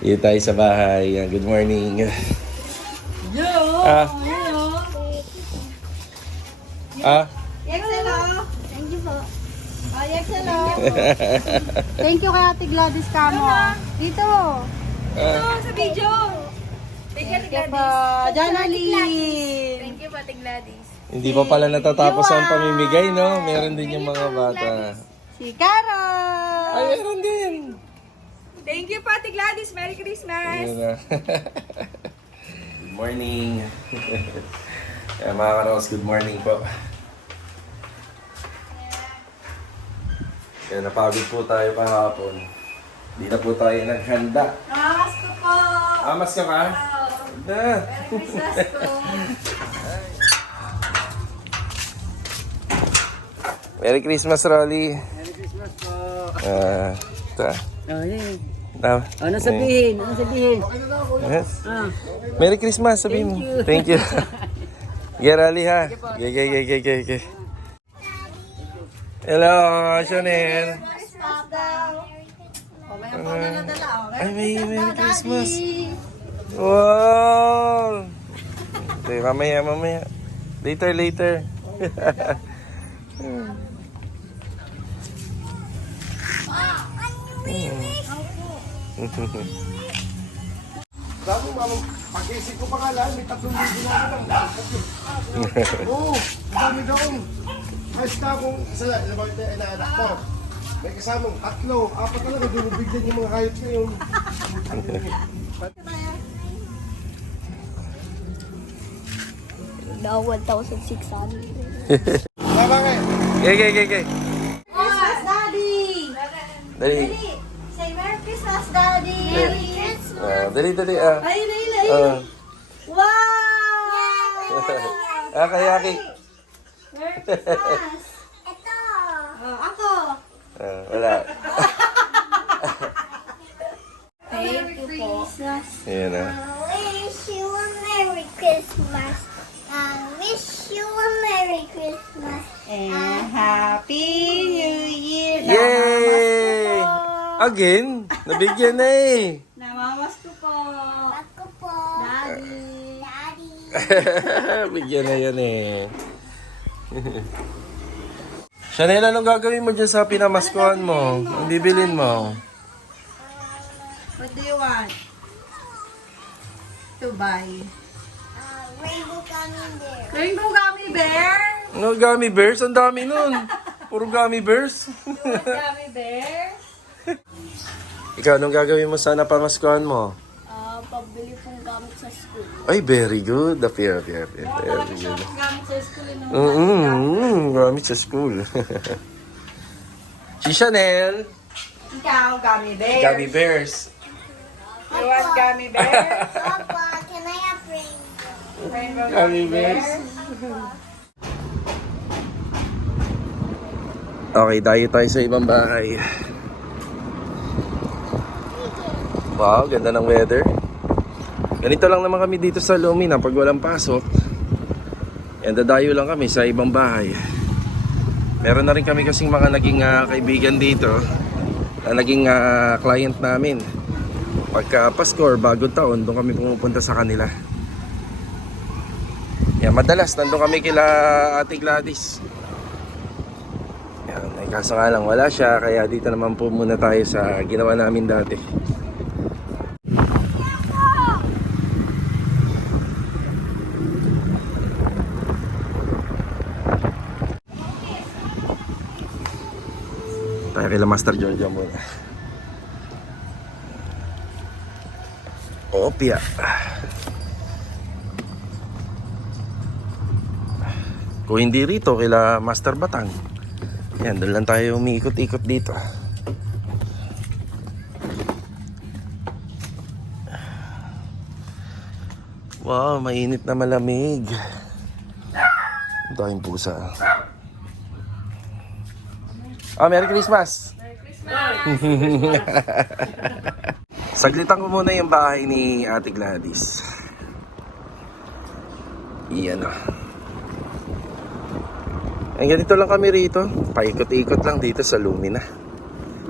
Dito tayo sa bahay. Yan, Good morning. Yo! Ah. Hello! Ah, Yaxelo! Thank you po. Oh, Yaxelo! Thank you kay Ate Gladys Camo. Dito. Ito, sa video! Thank you, Ate Gladys. pa, Janalyn. Thank you, Ate Gladys. hindi pa pala natatapos ang pamimigay, no? Meron din yung mga bata. Si Carol. Ay, meron. Thank you, Ate Gladys. Merry Christmas! Ayun good morning. Kaya mga karos, good morning po. Kaya napagod po tayo kahapon. Hindi na po tayo naghanda. Namamas ko po! Amas ka ba? Na. Merry Christmas po! Merry Christmas, Rolly. Merry Christmas po. Ah, ta. Oh, yun. Ah, Ano sabihin? Ano sabihin? yes. Ah, Merry Christmas, sabihin mo. Thank you. Rolly ha. Yeah, yeah, yeah, yeah, yeah, yeah. Hello, Chanel. Oh. Oh. Ay, may Merry Christmas. Wow! Okay, mamaya, mamaya. Later, later. Sabi mo, pag-isip ko pa nga lang, may tatlong libo na ako. Oo, dami doon. Kahit na akong isa na, mga inaanak ko. May kasamang tatlo, apat talaga, binibigyan yung mga hayop ngayon. Daw 1,600. Tama nga eh. Okay, okay, okay. Christmas, Daddy! Dali. Daddy! Merry Christmas! Ah, dali, dali. Ah. Ay, ay, ay! Ah. Wow! ah, kaya, kay. Merry Christmas! Ito! Oh, ako! Ah, wala. Thank you po. Christmas. Ayan ah. wish you a Merry Christmas. I wish you a Merry Christmas. And Happy New Year! Yay! Again? Nabigyan na eh. Namamas ko po. Ako po, Daddy. Daddy. Bigyan na yan eh. Chanel, anong gagawin mo dyan sa pinamaskuhan mo? Ang bibilin mo? What do you want? To buy. Uh, rainbow gummy bear. Rainbow Gummy Bear? Ano, gummy bears? Ang dami nun. Puro gummy bears. Gummy Bear? Ikaw, anong gagawin mo sana pamaskuhan mo? Ah, pabili pong gamit sa school. Ay, very good. Appear, appear, appear. Very good. Gamit sa school, no? Mm-hmm. Gamit sa school. si Chanel. Ikaw, Gummy Bear. Gummy bears. You want Gummy Bear? Papa, can I have rainbow? Rainbow Gummy bears. Okay, tayo tayo sa ibang bahay. Wow, ganda ng weather. Ganito lang naman kami dito sa Lumina pag walang pasok. And dadayo lang kami sa ibang bahay. Meron na rin kami kasing mga naging ah, kaibigan dito na naging ah, client namin. Pagka Pasko or bagong taon, doon kami pumupunta sa kanila. Yan, madalas nandun kami kila Ate Gladys. Yan, ay kaso nga lang wala siya, kaya dito naman po muna tayo sa ginawa namin dati. Tayo kila Master Giorgio muna. Opia. Kung hindi rito, kila Master Batang. Yan, doon lang tayo umiikot-ikot dito. Wow, mainit na malamig. Ang daming pusa. Ah, Merry Christmas! Merry Christmas! Saglitan ko muna yung bahay ni Ate Gladys. Iyan ah. Ang ganito lang kami rito. Paikot-ikot lang dito sa Lumina.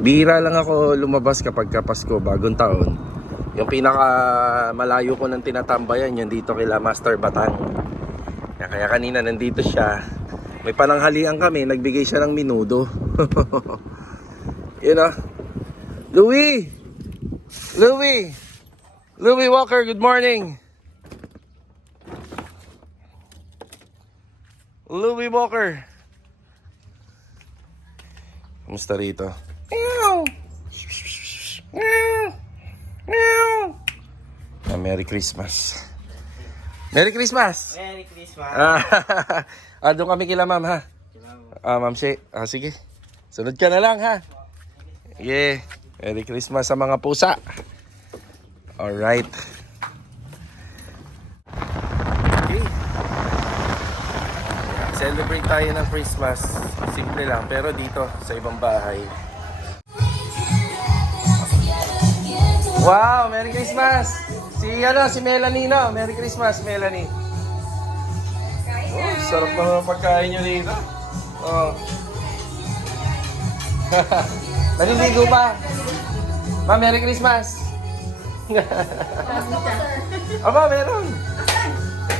Bihira lang ako lumabas kapag kapasko, bagong taon. Yung pinaka malayo ko ng tinatambayan, yun dito kila Master Batang. Kaya kanina nandito siya. May pananghalian kami, nagbigay siya ng minudo. Yun ah. Louie! Louie! Louie Walker, good morning! Louie Walker! Kamusta rito? Meow! Meow! Meow! Merry Christmas. Merry Christmas! Merry Christmas. Ah, ah, doon kami kila ma'am ha. Ah, ma'am si. Ah, sige. Sunod ka na lang ha. Yeah. Merry Christmas sa mga pusa. Alright. Okay. Celebrate tayo ng Christmas. Simple lang, pero dito sa ibang bahay. Wow, Merry Christmas! Si ano, si Melanie no? Merry Christmas, Melanie. Oh, sarap ng mga pagkain nyo dito. Oh. Naliligo pa. Ma, Merry Christmas. Aba, meron.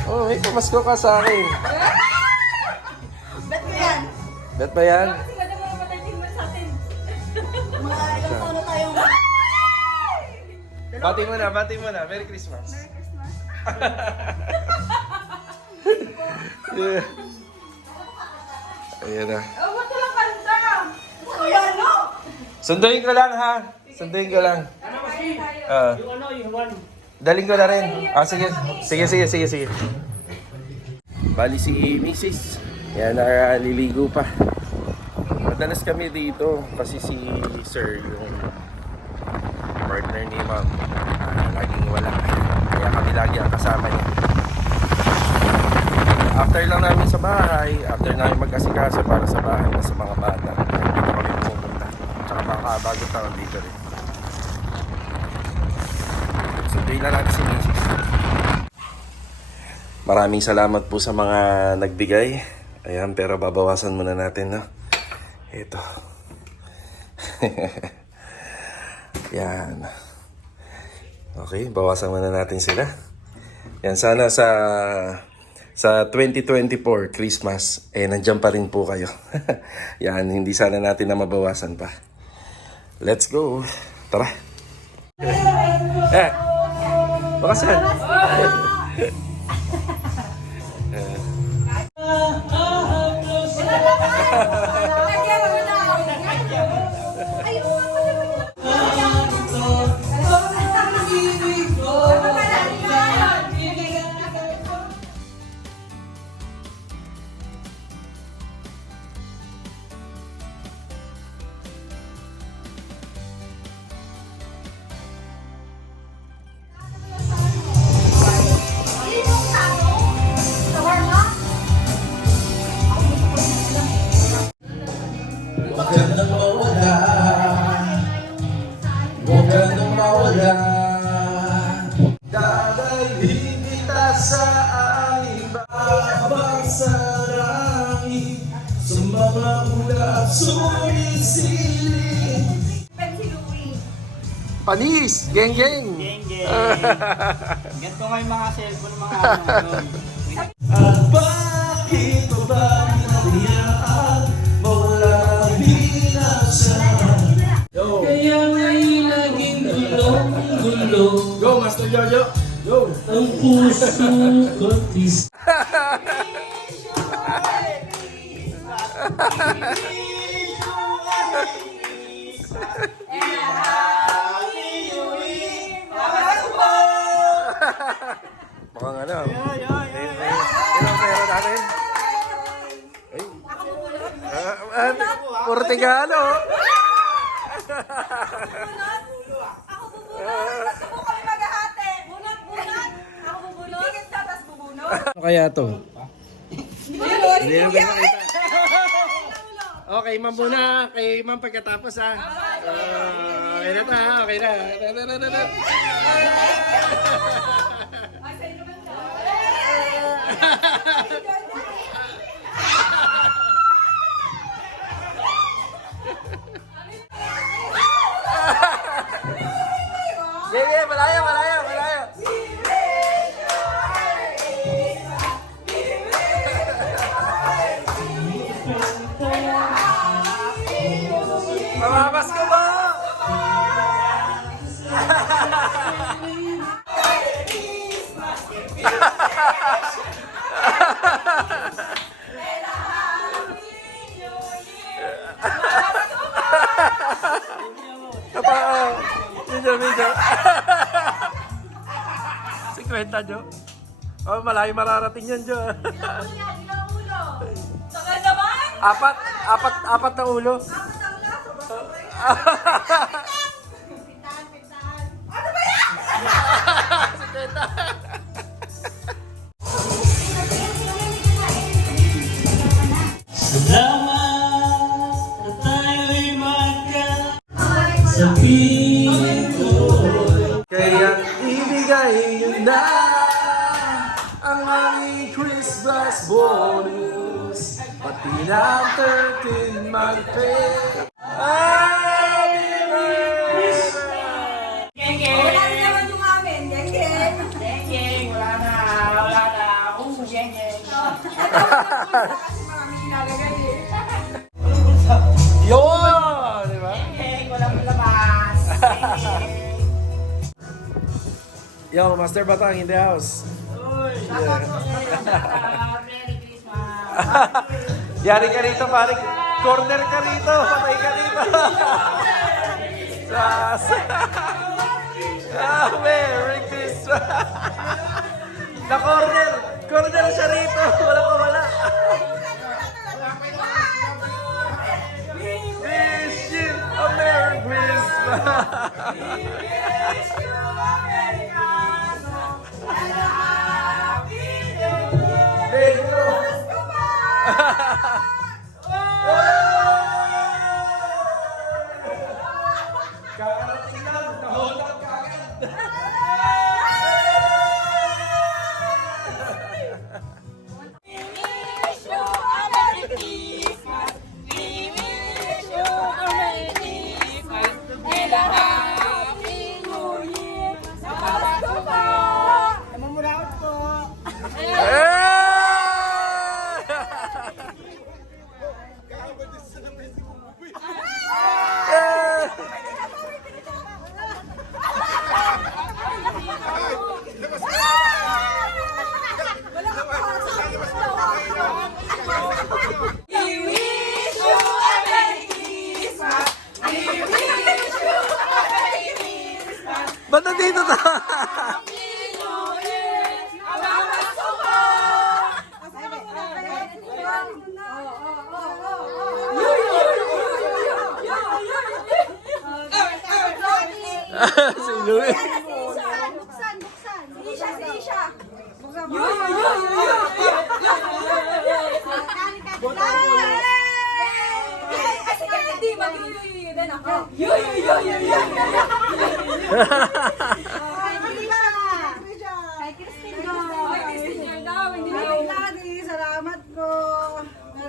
Oh, may pamasko ka sa akin. Bet ko yan. Bet ba yan? Bati mo na, bati mo na. Merry Christmas. Merry Christmas. Yeah. Ayan na. Oh, ba't walang kanta? Kuya, no? Sunduin ko lang ha. Sunduin ko lang. Ah. Daling ko na rin. Ah, sige. Sige, sige, sige, sige. Bali si Mrs. Yan, naliligo pa. Madalas kami dito kasi si Sir, yung partner ni Ma'am, ah, laging wala. Kaya kami lagi ang kasama niya. After lang namin sa bahay, after namin mag-asikaso para sa bahay na sa mga bata, dito kami pupunta. Tsaka baka bagong taon dito rin. Sunduin na natin si Mrs. Maraming salamat po sa mga nagbigay. Ayan, pero babawasan muna natin, no? Ito. Yan. Okay, bawasan muna natin sila. Yan, sana sa sa 2024 Christmas, eh, nandyan pa rin po kayo. Yan, hindi sana natin na mabawasan pa. Let's go. Tara. Eh, bakasan. Panis! Geng geng! Geng, geng. Ganito nga yung mga cellphone mga ano. nun. At bakit ba hinahayaan Mawala ang binasa Kaya nga'y laging gulong-gulo Go Master Jojo! Go! Ang puso ko't is kaya to? Hindi na. Okay, ma'am muna. Kay ma'am pagkatapos ha. Ah, okay na ta, okay na. Na, na, Kapa, medyo, medyo. si Kwenta, Jo. Oh, malayo mararating yan, Jo. Tagal naman! apat, apat, apat na ulo. Salamat na 13 mag-pay. Happy birthday! Geng, Wala rin naman yung amin. Geng, geng. Geng, geng, wala na, wala na. Kung geng, geng. Kasi maraming nilalagay eh. Yun! Di ba? Geng, walang labas. Geng, geng. Yo, Master Batang in the house. Uy, Ah, Merry Christmas. Yari ka rito, pare. Corner ka rito. Patay ka rito. Sas. ah, Merry Christmas. Na corner. Corner siya rito.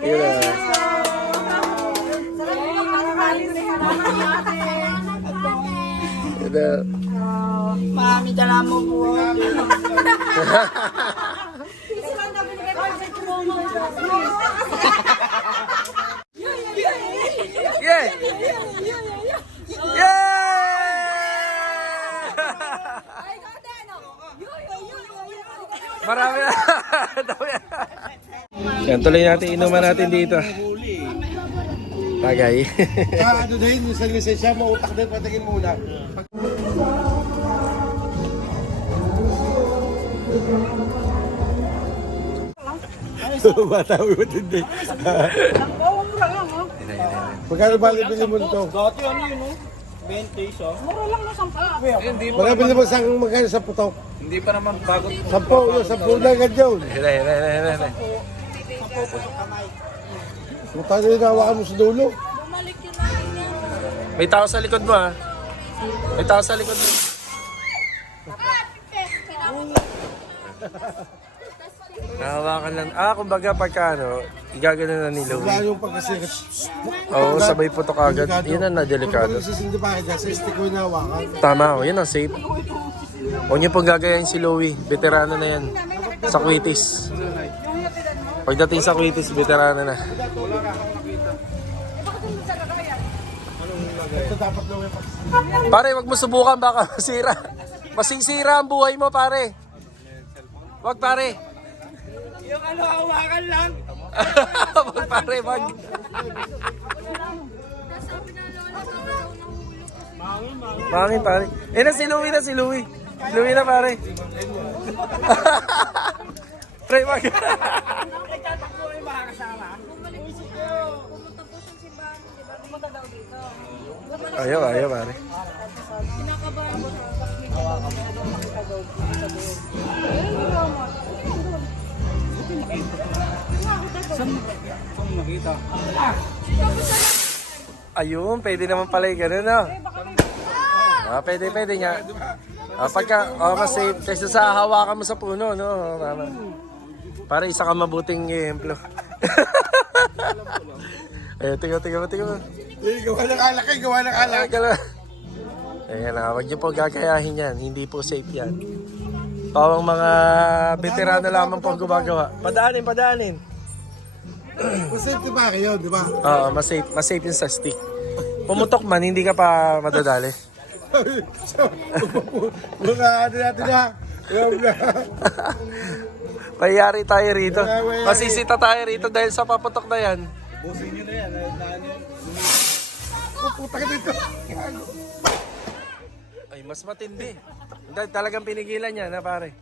Yeah. Marami na. Yan, tuloy natin inuman natin dito. Tagay. Kaya ano din, yung sa lisensya, mautak din, patingin muna. Bata mo matindi. Magkano ba bili mo ito? Dati ano yun, no? 20 so. Magkano bili mo sa magkano sa putok? Hindi pa naman bago. Sampo, sampo na agad yun. Hila, hila, hila, hila, hila. Kung tayo yung nawakan mo sa dulo. May tao sa likod mo ha. May tao sa likod mo. Nahawakan lang. Ah, kumbaga pagka ano, igagano na ni Wala Louie. yung pagkasikat. Oo, sabay putok agad. Yun ang na-delikado. Kung sisindi pa kaya sa stick ko na hawakan. Tama, oh, yun ang safe. Huwag niyo pong gagayahin si Louie. Veterano na yan. Sa Quitis. Pagdating sa Quitis, veterano na. Ito dapat lang yung Pare, wag mo subukan baka masira. Masisira ang buhay mo, pare. Wag, pare. Yung ano, hawakan lang. wag, pare, wag. Mangin, pare. Eh na si Louie na, si Louie. Louie na, pare. Pre, wag. Ayaw, ayaw, pare. Saan makita? Ayun, pwede naman pala yung ganun, no? Ah, pwede, pwede nga. Ah, pagka, oh, mas safe. Sa hawakan mo sa puno, no? Tama. Para isa ka mabuting ehemplo. Tingnan mo, tingnan mo. Eh, gawa ng alak eh, gawa ng alak. Ayan na, huwag niyo po gagayahin yan. Hindi po safe yan. Pawang mga veterano lamang po ang gumagawa. Padaanin, padaanin. Kung safety pa kayo, di ba? Oo, mas safe, mas safe yung sa stick. Pumutok man, hindi ka pa madadali. mga ano natin na. Yung, Mayayari tayo rito. Masisita tayo rito dahil sa paputok na yan. Busin nyo na yan. Na, na, ano yun? puta ka dito. Ay, mas matindi. Hindi, talagang pinigilan niya na pare.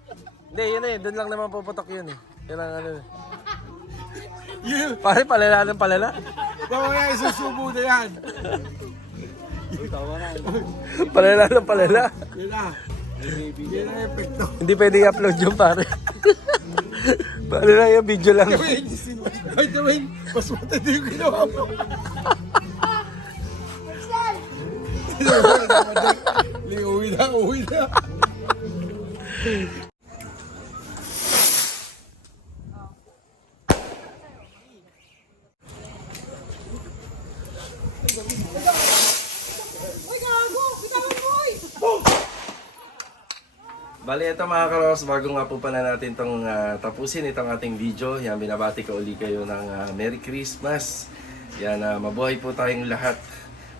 Hindi, yun eh. Doon lang naman puputok yun eh. Yun ang ano. Yun, Pare, palala ng palala. mamaya isusubo na yan. palala ng palala. Yun na. Yun ang epekto. Hindi pwede i-upload yung pare. Paano na yung video lang. By the way, mas matindi yung ginawa mo. Li, uwi na, uwi na. Bali, ito mga karos, bago nga po pala natin itong tapusin itong ating video. Yan, binabati ko uli kayo ng ah, Merry Christmas. Yan, ah, mabuhay po tayong lahat.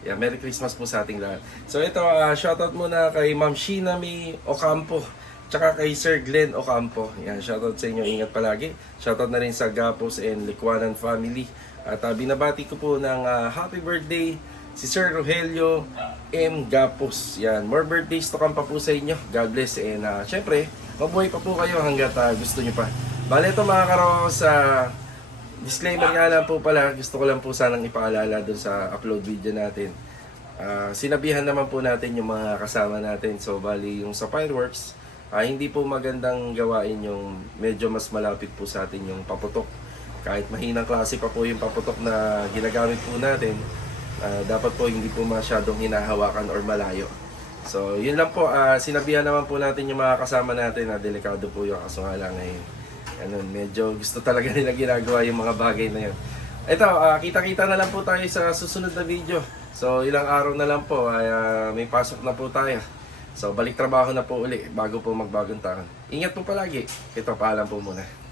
Yan, Merry Christmas po sa ating lahat. So ito, ah, shoutout muna kay Ma'am Sheena May Ocampo. Tsaka kay Sir Glenn Ocampo. Yan, shoutout sa inyo. Ingat palagi. Shoutout na rin sa Gapos and Liquanan family. At ah, binabati ko po ng ah, happy birthday si Sir Rogelio M. Gapos. Yan, more birthdays to come pa po sa inyo. God bless. And uh, syempre, mabuhay pa po kayo hanggat ah, gusto nyo pa. Bale ito mga karos, sa disclaimer nga lang po pala, gusto ko lang po sanang ipaalala dun sa upload video natin. Ah, sinabihan naman po natin yung mga kasama natin. So, bali yung sa fireworks, ah, hindi po magandang gawain yung medyo mas malapit po sa atin yung paputok. Kahit mahinang klase pa po yung paputok na ginagamit po natin, ah, dapat po hindi po masyadong hinahawakan or malayo. So, yun lang po. ah, sinabihan naman po natin yung mga kasama natin na delikado po yung kaso nga lang eh, ano, medyo gusto talaga nila ginagawa yung mga bagay na yun. Ito, ah, kita-kita na lang po tayo sa susunod na video. So, ilang araw na lang po ay ah, may pasok na po tayo. So, balik trabaho na po uli bago po magbagong taon. Ingat po palagi. Ito, paalam po muna.